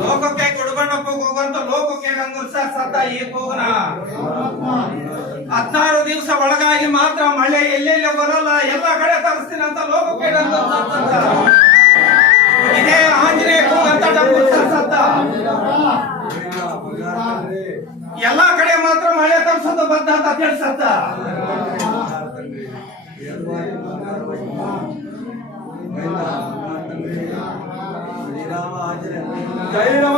ಲೋಕಕ್ಕೆ ಕೊಡುಬಣ್ಣಪ್ಪು ಹೋಗುವಂತ ಲೋಕಕ್ಕೆ ನಂಗೊಲ್ಸ ಸತ್ತ ಈ ಹೋಗನ 16 ದಿವಸ ಒಳಗಾಗಿ ಮಾತ್ರ ಮಳೆ ಎಲ್ಲೆಲ್ಲಿ ಬರಲ್ಲ ಎಲ್ಲ ಕಡೆ ತರಿಸ್ತೀನಿ ಅಂತ ಲೋಕಕ್ಕೆ ನಂಗೊಲ್ಸ ಸತ್ತ ಇದೇ ಆಂಜನೇಯ ಹೋಗಂತ ನಂಗೊಲ್ಸ ಸತ್ತ ಎಲ್ಲ ಕಡೆ ಮಾತ್ರ ಮಳೆ ತರಿಸೋದು ಬದ್ಧ ಅಂತ ತಿಳಿಸತ್ತ ಜೈ ರಾಮ